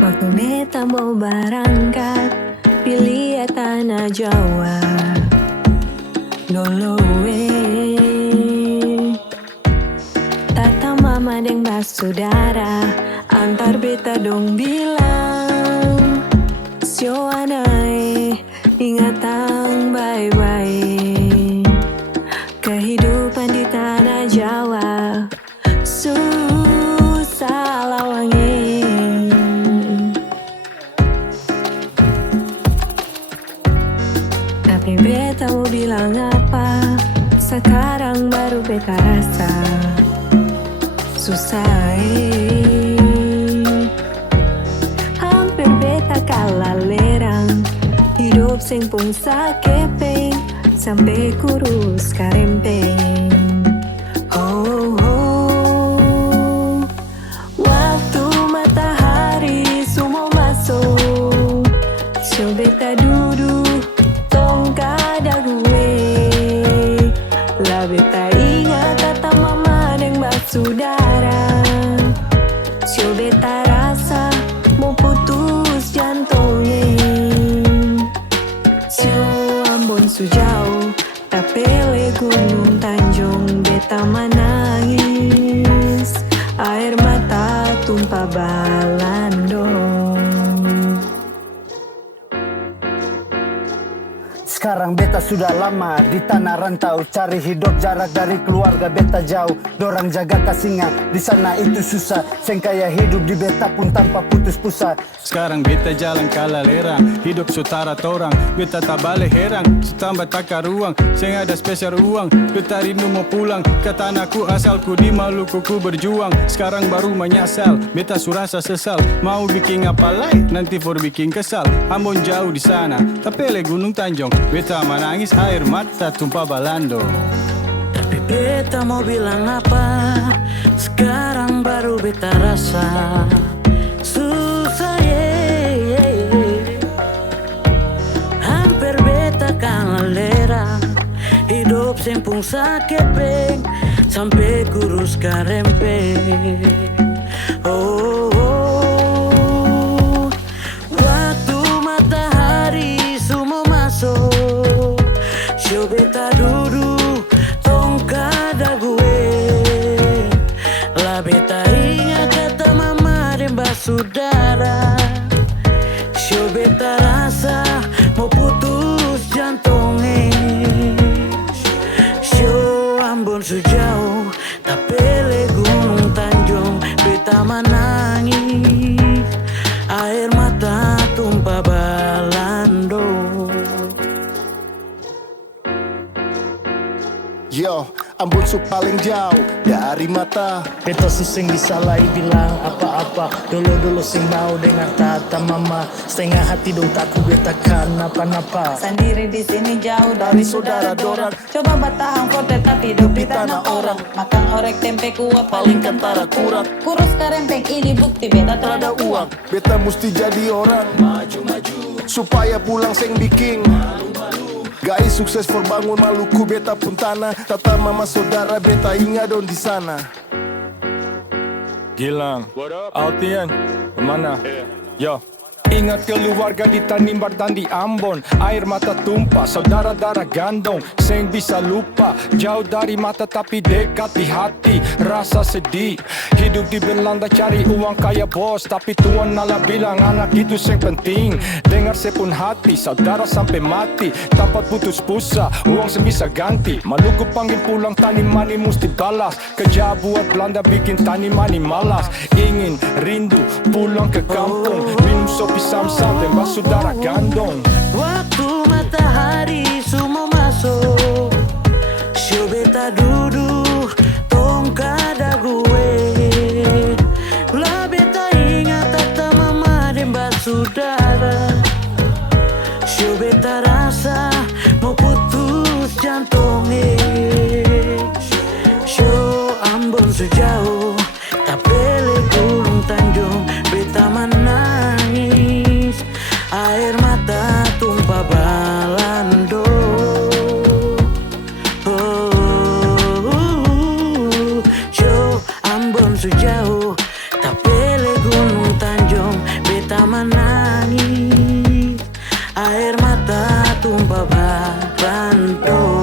Waktu beta mau berangkat, pilih tanah Jawa dulu tata mama deng basudara, antar beta dong bilang, sio anai ingatan baik-baik. Kehidupan di tanah Jawa susah lawangi. Tapi beta mau bilang apa, sekarang baru beta rasa susah. Hampir beta kalah lerang, hidup sing pun sakepeng, sampai kurus karempeng. Oh, oh. Waktu matahari semua masuk, so beta duduk tong kada gue. Lah beta ingat kata mama deng basudara, so beta rasa mau putus jantungnya. So Ambon su jauh, tapele Gunung Tanjung beta menangis, air mata tumpah balando. Sekarang beta sudah lama di tanah rantau, cari hidup jarak dari keluarga beta jauh. Dorang jaga kasihnya di sana itu susah, seng kaya hidup di beta pun tanpa putus pusa. Sekarang beta jalan kala lerang, hidup sutara torang, beta tak balik herang, setambah takar ruang, seng ada spesial uang, beta rindu mau pulang ke tanahku asalku, di Maluku ku berjuang. Sekarang baru menyesal, beta surasa sesal, mau bikin apa lain nanti for bikin kesal. Ambon jauh di sana, tapele Gunung Tanjung, beta menangis air mata tumpah balando. Tapi beta mau bilang apa, sekarang baru beta rasa susah hampir beta kalah lerang, hidup sempung sakepeng, sampai kurus karempeng. Oh, oh. Waktu matahari semua masuk, sio beta duduk tong kada gue. Lah beta ingat kata mama dan basudara, sio beta rasa mau putus jantungnya. Sio Ambon su jauh, tapele Gunung Tanjung beta menangis, air mata tumpah balando. Yo, Ambon su paling jauh dari mata. Beta suseng disalai bilang apa-apa, dulu-dulu sing mau dengar kata mama, setengah hati dong takut beta kenapa-napa. Sendiri di sini jauh dari saudara dorang, coba bertahan for tetap hidup di tanah orang. Makan orek tempe kuah paling kentara kurang, kurus karempeng ini bukti beta terada uang. Beta mesti jadi orang maju-maju, supaya pulang seng bikin gai sukses for bangun Maluku beta pun tanah. Tata mama saudara beta ingat dong di sana. Gilang, Altian, kemana? Yo. Ingat keluarga di Tanimbar dan di Ambon, air mata tumpah, saudara darah gandong, seng bisa lupa. Jauh dari mata tapi dekat di hati, rasa sedih. Hidup di Belanda cari uang kaya bos, tapi tuan nala bilang anak itu seng penting. Dengar sepun hati, saudara sampai mati, tanpa putus pusa, uang seng bisa ganti. Maluku panggil pulang tani mani mesti balas, kerja buat Belanda bikin tani mani malas. Ingin rindu pulang ke kampung, minum sopi sam-sam dan basudara gandong. Waktu matahari semua masuk, sio beta duduk tong kada gue. Lah beta ingat kata mama dan basudara, sio beta rasa mau putus jantungnya. Sio Ambon sejauh, tapele Gunung Tanjung beta menangis, air mata tumpah balando. Sio Ambon sejauh, tapele Gunung Tanjung beta Air mata tumpah berantau.